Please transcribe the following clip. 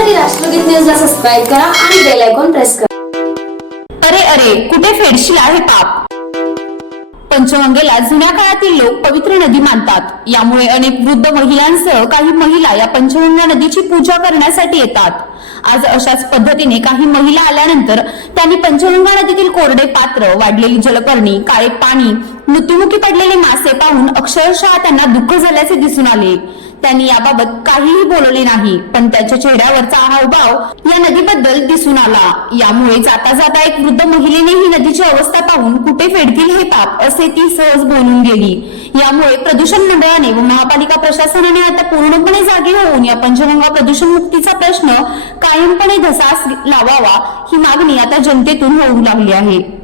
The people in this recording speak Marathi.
बातम्यांसाठी राष्ट्रगीत न्यूजला सबस्क्राईब करा आणि बेल आयकॉन प्रेस करा. अरे अरे कुठे फेडशील आहे पाप? पंचगंगेला जुन्या काळातील लोक पवित्र नदी मानतात. यामुळे अनेक वृद्ध महिलांसह काही महिला या पंचगंगा नदीची पूजा करण्यासाठी येतात. आज अशाच पद्धतीने काही महिला आल्यानंतर त्यांनी पंचगंगा नदीतील कोरडे पात्र वाढलेली जलपर्णी काळे पाणी मृत्युमुखी पडलेले मासे पाहून अक्षरशः त्यांना दुःख झाल्याचे दिसून आले. त्यांनी याबाबत काहीही बोलले नाही. पण त्याच्या चेहऱ्यावरचा हावभाव या नदीबद्दल दिसून आला. यामुळे जाता जाता एक वृद्ध महिलेने ही नदीची अवस्था पाहून कुठे फेडतील हे पाप असे ती सहज बोलून गेली. यामुळे प्रदूषण मंडळाने व महापालिका प्रशासनाने आता पूर्णपणे जागे होऊन या पंचगंगा प्रदूषण मुक्तीचा प्रश्न कायमपणे धसास लावावा ही मागणी आता जनतेतून होऊ लागली आहे.